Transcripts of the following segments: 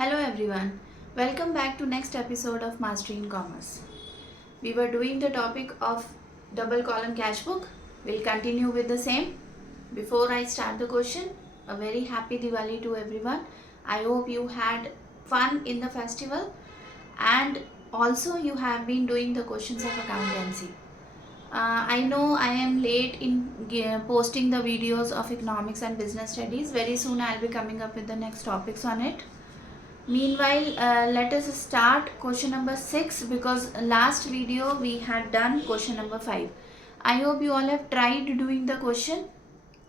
Hello everyone, welcome back to next episode of Mastery in Commerce. We were doing the topic of double column cash book. We'll continue with the same. Before I start the question, a very happy Diwali to everyone. I hope you had fun in the festival and also you have been doing the questions of accountancy. I know I am late in posting the videos of economics and business studies. Very soon I'll be coming up with the next topics on it. Meanwhile, let us start question number 6 because last video we had done question number 5. I hope you all have tried doing the question.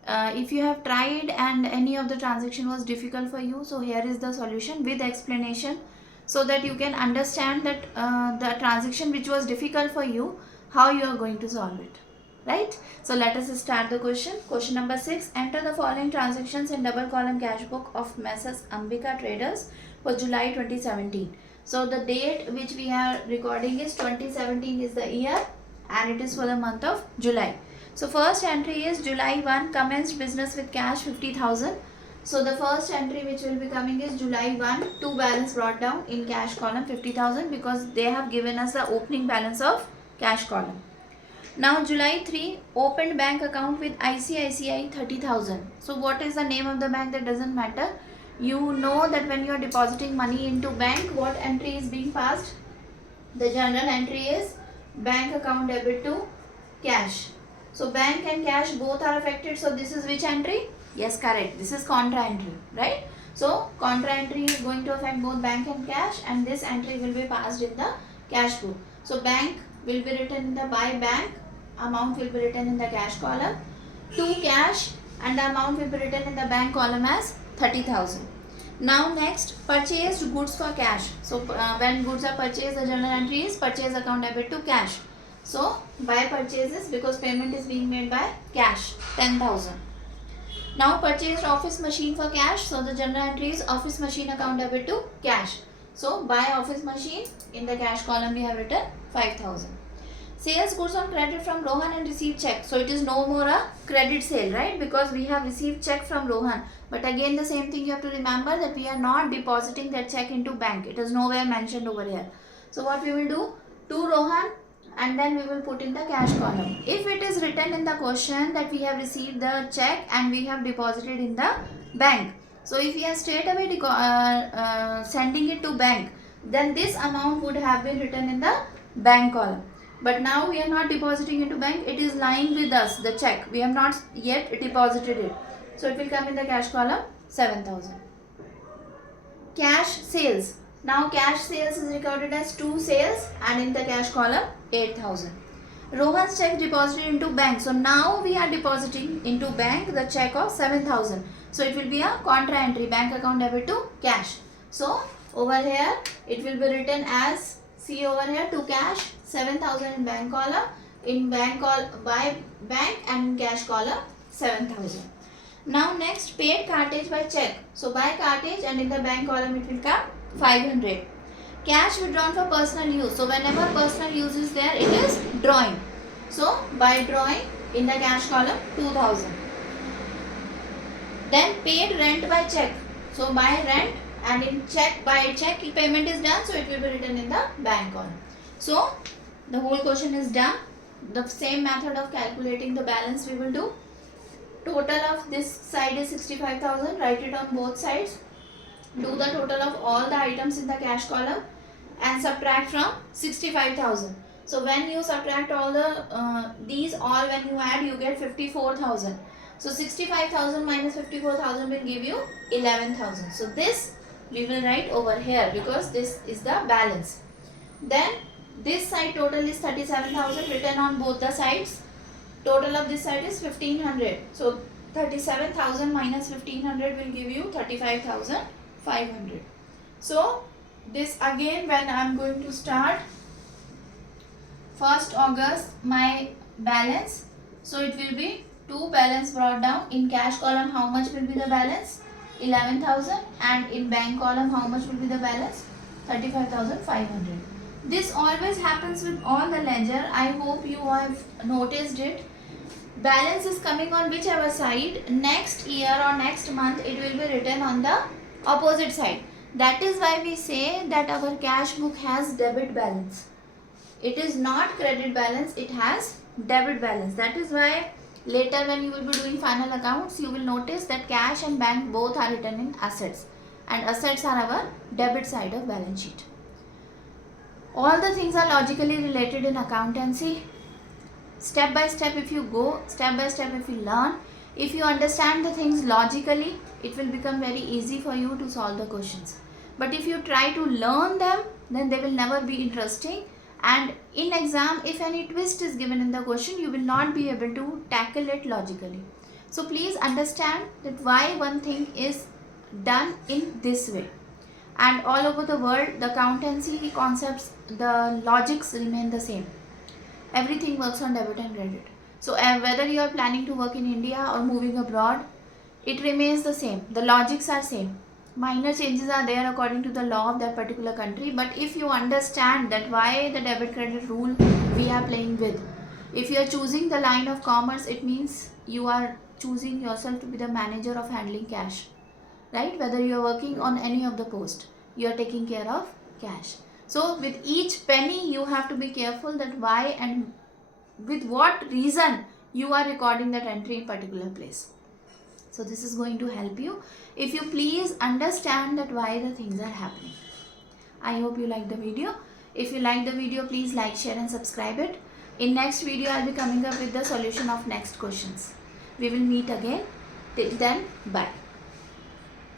If you have tried and any of the transaction was difficult for you, so here is the solution with explanation so that you can understand that the transaction which was difficult for you, how you are going to solve it. Right? So let us start the question. Question number 6. Enter the following transactions in double column cash book of Messrs. Ambika Traders for July 2017. So the date which we are recording is 2017 is the year and it is for the month of July. So first entry is July 1 commenced business with cash 50,000. So the first entry which will be coming is July 1 to balance brought down in cash column 50,000 because they have given us the opening balance of cash column. Now July 3 opened bank account with ICICI 30,000. So what is the name of the bank, that doesn't matter. You know that when you are depositing money into bank, what entry is being passed? The general entry is bank account debit to cash. So bank and cash both are affected. So this is which entry? Yes, correct. This is contra entry, right? So contra entry is going to affect both bank and cash and this entry will be passed in the cash book. So bank will be written in the by bank, amount will be written in the cash column, to cash and the amount will be written in the bank column as 30,000. Now next, purchased goods for cash. So when goods are purchased, the journal entry is purchase account debit to cash. So by purchases, because payment is being made by cash, 10,000. Now purchased office machine for cash. So the journal entry is office machine account debit to cash. So buy office machine, in the cash column we have written 5,000. Sales goods on credit from Rohan and received check. So it is no more a credit sale, right? Because we have received check from Rohan. But again the same thing you have to remember, that we are not depositing that check into bank. It is nowhere mentioned over here. So what we will do, to Rohan and then we will put in the cash column. If it is written in the question that we have received the check and we have deposited in the bank. So if we are straight away sending it to bank, then this amount would have been written in the bank column. But now we are not depositing into bank, it is lying with us, the check. We have not yet deposited it. So it will come in the cash column 7,000. Cash sales. Now cash sales is recorded as 2 sales and in the cash column 8,000. Rohan's check deposited into bank. So now we are depositing into bank the check of 7,000. So it will be a contra entry, bank account debit to cash. So over here it will be written as, see over here, to cash 7,000 in bank column, in bank by bank and cash column 7,000. Now next, paid cartage by check. So by cartage and in the bank column it will come 500. Cash withdrawn for personal use. So whenever personal use is there, it is drawing. So by drawing in the cash column 2,000. Then paid rent by check. So by rent and in check, by check payment is done, so it will be written in the bank column. So the whole question is done. The same method of calculating the balance we will do. Total of this side is 65,000. Write it on both sides. Do the total of all the items in the cash column and subtract from 65,000. So when you subtract all the these all, when you add, you get 54,000. So 65,000 minus 54,000 will give you 11,000. So this we will write over here because this is the balance. Then this side total is 37,000 written on both the sides. Total of this side is 1,500. So 37,000 minus 1,500 will give you 35,500. So this again, when I am going to start 1st August my balance. So it will be 2 balance brought down. In cash column how much will be the balance? 11,000 and in bank column how much will be the balance? 35,500. This always happens with all the ledger. I hope you have noticed it. Balance is coming on whichever side. Next year or next month it will be written on the opposite side. That is why we say that our cash book has debit balance. It is not credit balance, it has debit balance. That is why later when you will be doing final accounts, you will notice that cash and bank both are written in assets, and assets are our debit side of balance sheet. All the things are logically related in accountancy. Step by step, if you go, step by step, if you learn, if you understand the things logically, it will become very easy for you to solve the questions. But if you try to learn them, then they will never be interesting. And in exam, if any twist is given in the question, you will not be able to tackle it logically. So please understand that why one thing is done in this way. And all over the world, the accountancy concepts, the logics remain the same. Everything works on debit and credit. So whether you are planning to work in India or moving abroad, it remains the same. The logics are same. Minor changes are there according to the law of that particular country. But if you understand that why the debit credit rule we are playing with, if you are choosing the line of commerce, it means you are choosing yourself to be the manager of handling cash, right? Whether you are working on any of the post, you are taking care of cash. So with each penny, you have to be careful that why and with what reason you are recording that entry in particular place. So this is going to help you if you please understand that why the things are happening. I hope you like the video. If you like the video, please like, share and subscribe it. In next video, I'll be coming up with the solution of next questions. We will meet again. Till then, bye.